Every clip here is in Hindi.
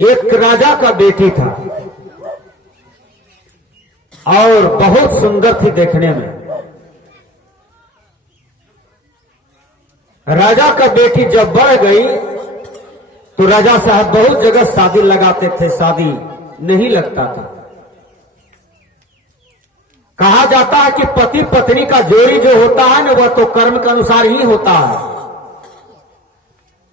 एक राजा का बेटी था और बहुत सुंदर थी देखने में। राजा का बेटी जब बढ़ गई तो राजा साहब बहुत जगह शादी लगाते थे, शादी नहीं लगता था। कहा जाता है कि पति पत्नी का जोड़ी जो होता है ना, वह तो कर्म के अनुसार ही होता है।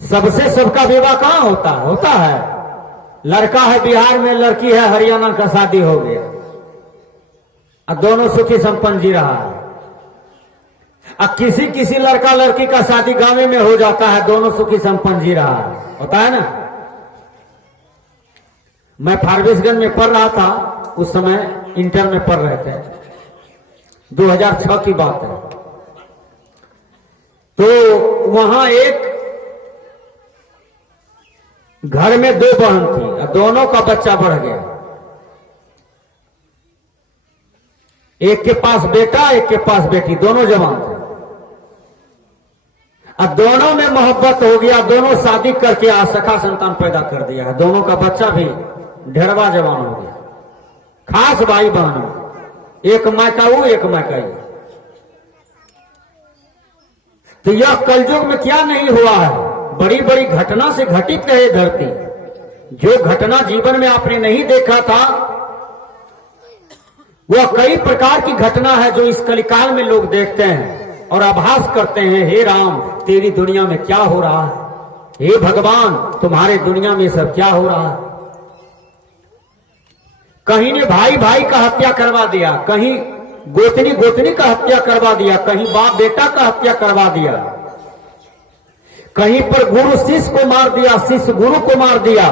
सबसे सबका विवाह कहां होता है? होता है। लड़का है बिहार में, लड़की है हरियाणा, का शादी हो गया, अब दोनों सुखी संपन्न जी रहा है। अब किसी किसी लड़का लड़की का शादी गांव में हो जाता है, दोनों सुखी संपन्न जी रहा है, होता है ना। मैं फारबिसगंज में पढ़ रहा था, उस समय इंटर में पढ़ रहे थे, 2006 की बात है। तो वहां एक घर में दो बहन थी, दोनों का बच्चा बढ़ गया। एक के पास बेटा, एक के पास बेटी, दोनों जवान थे। अब दोनों में मोहब्बत हो गया, दोनों शादी करके आसखा संतान पैदा कर दिया है। दोनों का बच्चा भी ढेरवा जवान हो गया, खास भाई बहन, एक माँ का वो, एक माँ का ये। तो यह कलयुग में क्या नहीं हुआ है, बड़ी बड़ी घटना से घटित है धरती। जो घटना जीवन में आपने नहीं देखा था, वह कई प्रकार की घटना है जो इस कलिकाल में लोग देखते हैं और आभास करते हैं, हे राम तेरी दुनिया में क्या हो रहा है, हे भगवान तुम्हारे दुनिया में सब क्या हो रहा है। कहीं ने भाई भाई का हत्या करवा दिया, कहीं गोतनी गोतनी का हत्या करवा दिया, कहीं बाप बेटा का हत्या करवा दिया, कहीं पर गुरु शिष्य को मार दिया, शिष्य गुरु को मार दिया।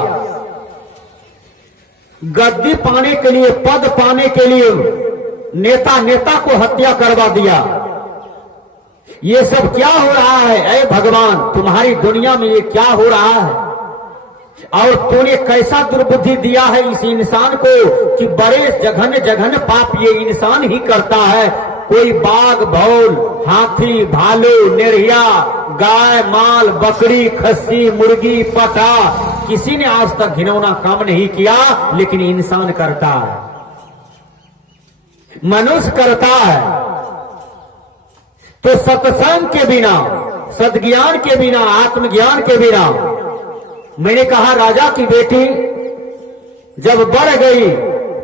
गद्दी पाने के लिए, पद पाने के लिए नेता नेता को हत्या करवा दिया। ये सब क्या हो रहा है? ऐ भगवान तुम्हारी दुनिया में ये क्या हो रहा है? और तूने कैसा दुर्बुद्धि दिया है इस इंसान को कि बड़े जघन जघन पाप ये इंसान ही करता है। कोई बाघ भौल, हाथी भालू, नेरिया, गाय माल, बकरी खस्सी, मुर्गी पटा, किसी ने आज तक घिनौना काम नहीं किया, लेकिन इंसान करता है, मनुष्य करता है। तो सत्संग के बिना, सद्ज्ञान के बिना, आत्मज्ञान के बिना, मैंने कहा राजा की बेटी जब बढ़ गई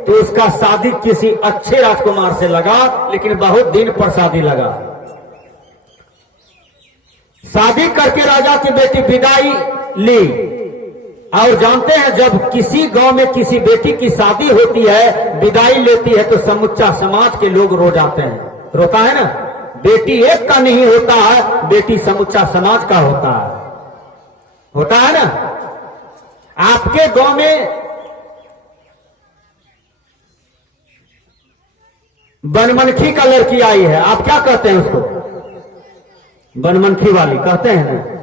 तो उसका शादी किसी अच्छे राजकुमार से लगा, लेकिन बहुत दिन पर शादी लगा। शादी करके राजा की बेटी विदाई ली। और जानते हैं जब किसी गांव में किसी बेटी की शादी होती है, विदाई लेती है, तो समुच्चा समाज के लोग रो जाते हैं, रोता है ना। बेटी एक का नहीं होता है, बेटी समुच्चा समाज का होता है ना। आपके गांव में बनमनखी का लड़की आई है, आप क्या कहते हैं उसको? बनमनखी वाली कहते हैं ना।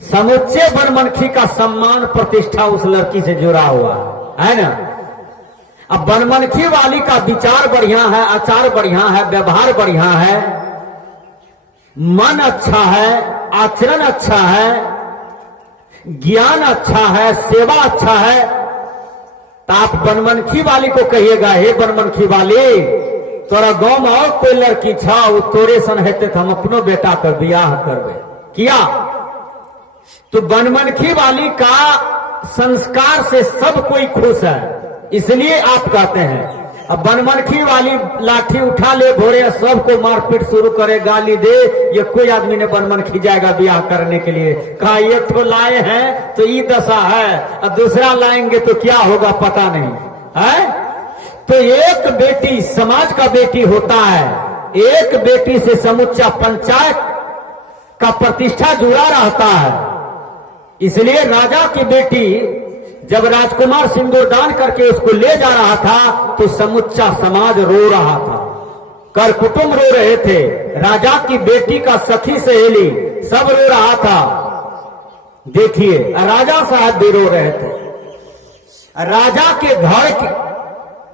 समुच्चे बनमनखी का सम्मान प्रतिष्ठा उस लड़की से जुड़ा हुआ है ना। अब बनमनखी वाली का विचार बढ़िया है, आचार बढ़िया है, व्यवहार बढ़िया है, मन अच्छा है, आचरण अच्छा है, ज्ञान अच्छा है, सेवा अच्छा है, तो आप बनमनखी वाली को कहिएगा, हे बनमनखी वाली तोरा गांव में और कोई लड़की छा, वो तोरे सन हेते तो हम अपनो बेटा का बियाह करबे किया। तो बनमनखी वाली का संस्कार से सब कोई खुश है, इसलिए आप कहते हैं। अब बनमनखी वाली लाठी उठा ले भोरे, सबको मारपीट शुरू करे, गाली दे, ये कोई आदमी ने बनमनखी जाएगा ब्याह करने के लिए। कहा ये तो लाए हैं तो ये दशा है, और दूसरा लाएंगे तो क्या होगा पता नहीं है। तो एक बेटी समाज का बेटी होता है, एक बेटी से समुच्चा पंचायत का प्रतिष्ठा जुड़ा रहता है। इसलिए राजा की बेटी जब राजकुमार सिंदूर दान करके उसको ले जा रहा था तो समुच्चा समाज रो रहा था, कर कुटुंब रो रहे थे, राजा की बेटी का सखी सहेली सब रो रहा था। देखिए राजा साहब भी रो रहे थे। राजा के घर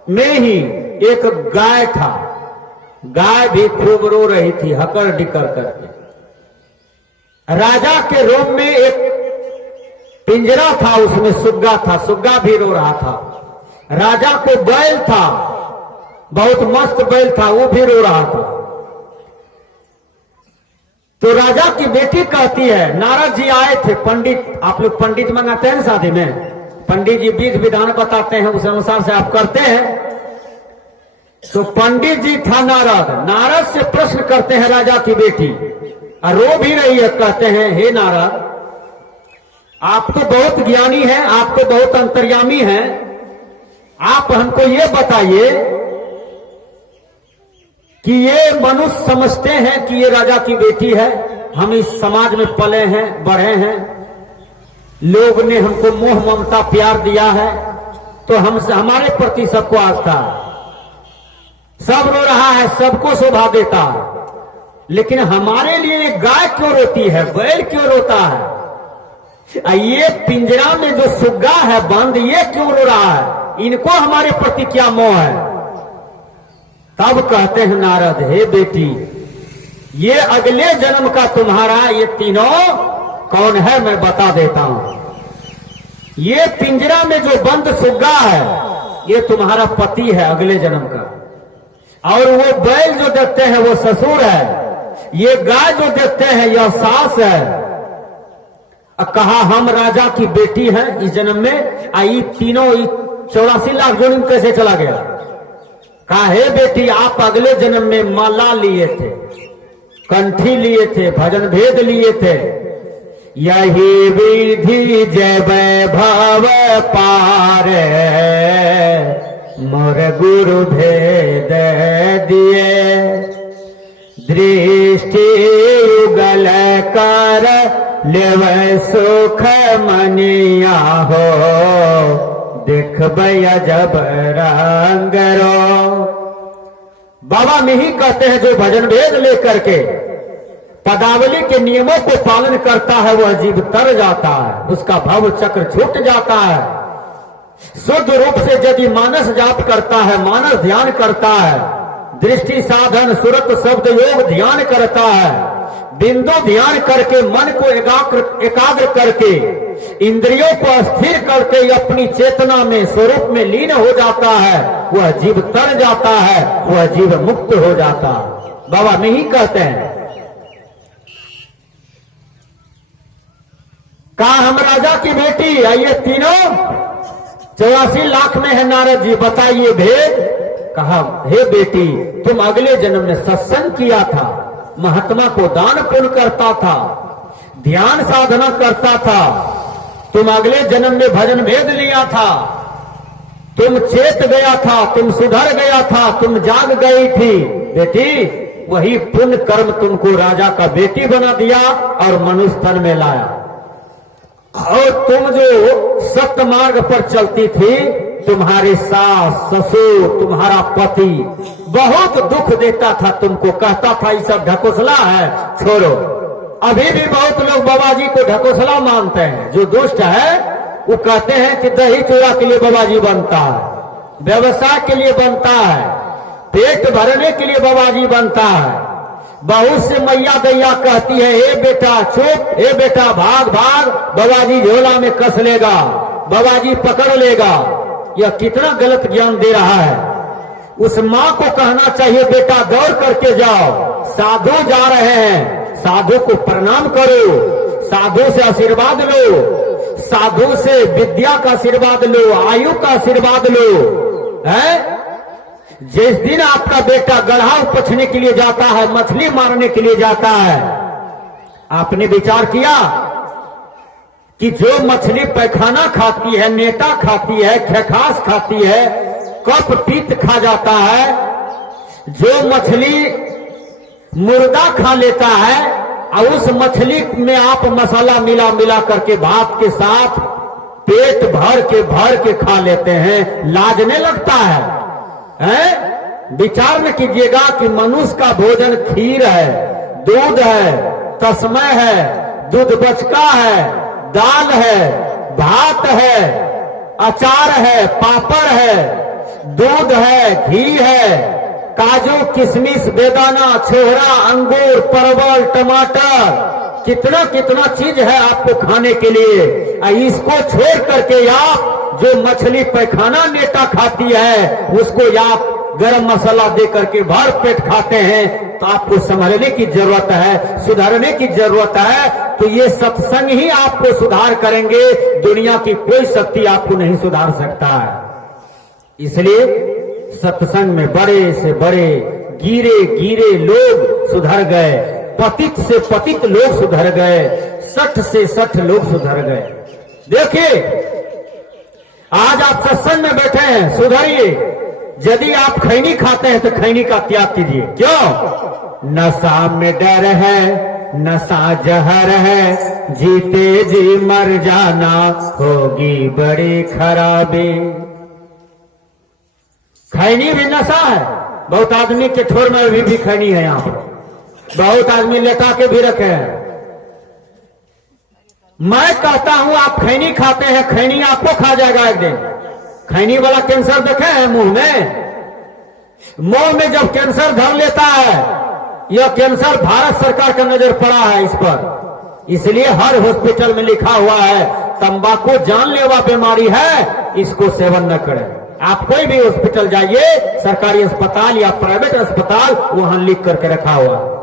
में ही एक गाय था, गाय भी खूब रो रही थी, हकर डिकर करके। राजा के रूम में एक पिंजरा था, उसमें सुग्गा था, सुग्गा भी रो रहा था। राजा को बैल था, बहुत मस्त बैल था, वो भी रो रहा था। तो राजा की बेटी कहती है, नारद जी आए थे, पंडित, आप लोग पंडित मंगाते हैं ना शादी में, पंडित जी विधि विधान बताते हैं, उस अनुसार से आप करते हैं। तो पंडित जी था नारद, नारद से प्रश्न करते हैं राजा की बेटी, और रो भी रही है, कहते हैं हे नारद, आप तो बहुत ज्ञानी हैं, आप तो बहुत अंतर्यामी हैं, आप हमको ये बताइए कि ये मनुष्य समझते हैं कि ये राजा की बेटी है, हम इस समाज में पले हैं, बढ़े हैं, लोग ने हमको मोह ममता प्यार दिया है, तो हमसे हमारे प्रति सबको आस्था है, सब रो रहा है, सबको शोभा देता है, लेकिन हमारे लिए गाय क्यों रोती है, बैल क्यों रोता है, ये पिंजरा में जो सुग्गा है बंद, ये क्यों रो रहा है, इनको हमारे प्रति क्या मोह है। तब कहते हैं नारद, हे बेटी, ये अगले जन्म का तुम्हारा ये तीनों कौन है मैं बता देता हूं। ये पिंजरा में जो बंद सुग्गा है ये तुम्हारा पति है अगले जन्म का, और वो बैल जो देखते हैं वो ससुर है, ये गाय जो देखते हैं यह सास है। कहा हम राजा की बेटी हैं इस जन्म में, आई तीनों 84 लाख जोड़ी में कैसे चला गया। कहा हे बेटी, आप अगले जन्म में माला लिए थे, कंठी लिए थे, भजन भेद लिए थे, यही विधि जय वैभव पार मोर गुरु भेद दिए, दृष्टि युगल कर लेव सुख मनिया हो, देखबै जब रंग रो। बाबा में ही कहते हैं जो भजन भेद लेकर के पदावली के नियमों को पालन करता है वह जीव तर जाता है, उसका भव चक्र छूट जाता है। शुद्ध रूप से यदि मानस जाप करता है, मानस ध्यान करता है, दृष्टि साधन सुरत शब्द योग ध्यान करता है, बिंदु ध्यान करके मन को एकाग्र करके इंद्रियों को स्थिर करके अपनी चेतना में स्वरूप में लीन हो जाता है, वह जीव तर जाता है, वह जीव मुक्त हो जाता है। बाबा में ही कहते हैं। कहा हम राजा की बेटी, आइए तीनों 84 लाख में है नारद जी, बताइए भेद। कहा हे बेटी, तुम अगले जन्म में सत्संग किया था, महात्मा को दान पुण्य करता था, ध्यान साधना करता था, तुम अगले जन्म में भजन भेद लिया था, तुम चेत गया था, तुम सुधर गया था, तुम जाग गई थी बेटी, वही पुण्य कर्म तुमको राजा का बेटी बना दिया और मनुष्य तन में लाया। और तुम जो सत्य मार्ग पर चलती थी, तुम्हारे सास ससुर तुम्हारा पति बहुत दुख देता था तुमको, कहता था ये सब ढकोसला है, छोड़ो। अभी भी बहुत लोग बाबा जी को ढकोसला मानते हैं। जो दुष्ट है वो कहते हैं कि दही चूड़ा के लिए बाबा जी बनता है, व्यवसाय के लिए बनता है, पेट भरने के लिए बाबा जी बनता है। बहुत से मैया दैया कहती है हे बेटा चुप, हे बेटा भाग भाग, बाबा जी झोला में कस लेगा, बाबा जी पकड़ लेगा। यह कितना गलत ज्ञान दे रहा है। उस माँ को कहना चाहिए बेटा दौड़ करके जाओ, साधु जा रहे हैं, साधु को प्रणाम करो, साधु से आशीर्वाद लो, साधु से विद्या का आशीर्वाद लो, आयु का आशीर्वाद लो। है जिस दिन आपका बेटा गढ़ा उपछने के लिए जाता है, मछली मारने के लिए जाता है, आपने विचार किया कि जो मछली पैखाना खाती है, नेटा खाती है, खखास खाती है, कप पीत खा जाता है, जो मछली मुर्दा खा लेता है और उस मछली में आप मसाला मिला मिला करके भात के साथ पेट भर के खा लेते हैं, लाजने लगता है। विचार में कीजिएगा कि मनुष्य का भोजन खीर है, दूध है, तस्मै है, दूध बचका है, दाल है, भात है, अचार है, पापड़ है, दूध है, घी है, काजू किशमिश बेदाना छोहरा अंगूर परवल टमाटर कितना कितना चीज है आपको खाने के लिए। इसको छोड़ करके आप जो मछली पैखाना नेटा खाती है उसको आप गरम मसाला दे करके भर पेट खाते हैं, तो आपको संभलने की जरूरत है, सुधारने की जरूरत है। तो ये सत्संग ही आपको सुधार करेंगे, दुनिया की कोई शक्ति आपको नहीं सुधार सकता है। इसलिए सत्संग में बड़े से बड़े गिरे गिरे लोग सुधर गए, पतित से पतित लोग सुधर गए, 60 से 60 लोग सुधर गए। देखिए आज आप सत्संग में बैठे हैं, सुधरिए। यदि आप खैनी खाते हैं तो खैनी का त्याग कीजिए। क्यों? नशा में डर है, नशा जहर है, जीते जी मर जाना होगी बड़ी खराबी। खैनी भी नशा है, बहुत आदमी के ठोर में अभी भी खैनी है, यहां पर बहुत आदमी लेटा के भी रखे हैं। मैं कहता हूं आप खैनी खाते हैं, खैनी आपको खा जाएगा एक दिन। खैनी वाला कैंसर देखे हैं मुंह में? मुंह में जब कैंसर धर लेता है, यह कैंसर भारत सरकार का नजर पड़ा है इस पर, इसलिए हर हॉस्पिटल में लिखा हुआ है तंबाकू जानलेवा बीमारी है, इसको सेवन न करें। आप कोई भी हॉस्पिटल जाइए, सरकारी अस्पताल या प्राइवेट अस्पताल, वहां लिख करके रखा हुआ है।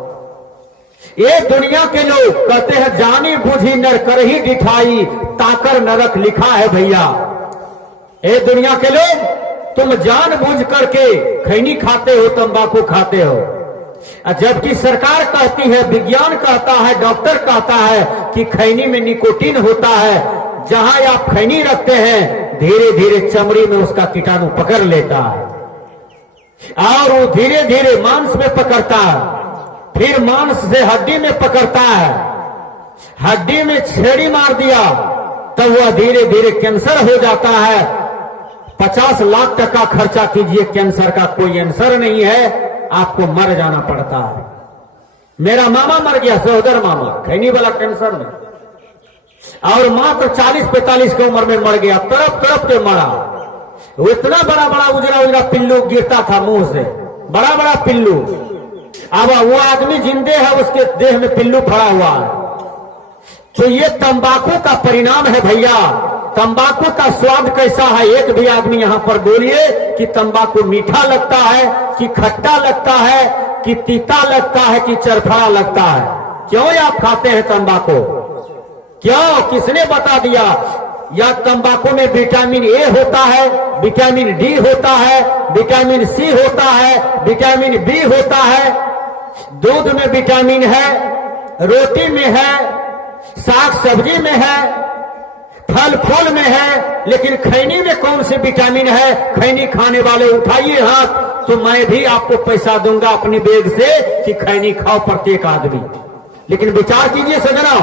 ये दुनिया के लोग कहते हैं जानी बूझी नर कर ही डिठाई, ताकर नरक लिखा है भैया। ये दुनिया के लोग तुम जानबूझ करके खैनी खाते हो, तंबाकू खाते हो, जबकि सरकार कहती है, विज्ञान कहता है, डॉक्टर कहता है कि खैनी में निकोटीन होता है। जहां आप खैनी रखते हैं धीरे धीरे चमड़ी में उसका कीटाणु पकड़ लेता है और वो धीरे धीरे मांस में पकड़ता है, फिर मांस से हड्डी में पकड़ता है, हड्डी में छेड़ी मार दिया तब वह धीरे धीरे कैंसर हो जाता है। 50 लाख टका खर्चा कीजिए, कैंसर का कोई आंसर नहीं है, आपको मर जाना पड़ता है। मेरा मामा मर गया, सहोदर मामा, खैनी वाला कैंसर में, और मात्र 40-45 की उम्र में मर गया, तरफ तरफ के मरा। वो इतना बड़ा बड़ा उजरा उजरा पिल्लू गिरता था मुंह से, बड़ा बड़ा पिल्लू। अब वो आदमी जिंदे है, उसके देह में पिल्लू फड़ा हुआ है। तो ये तंबाकू का परिणाम है भैया। तंबाकू का स्वाद कैसा है? एक भी आदमी यहां पर बोलिए कि तंबाकू मीठा लगता है कि खट्टा लगता है कि तीता लगता है कि चरफड़ा लगता है? क्यों आप खाते हैं तंबाकू? क्यों? किसने बता दिया? या तंबाकू में विटामिन ए होता है, विटामिन डी होता है, विटामिन सी होता है, विटामिन बी होता है, दूध में विटामिन है, रोटी में है, साग सब्जी में है, फल फूल में है, लेकिन खैनी में कौन सी विटामिन है? खैनी खाने वाले उठाइए हाथ, तो मैं भी आपको पैसा दूंगा अपनी बैग से कि खैनी खाओ प्रत्येक आदमी। लेकिन विचार कीजिए सजनों,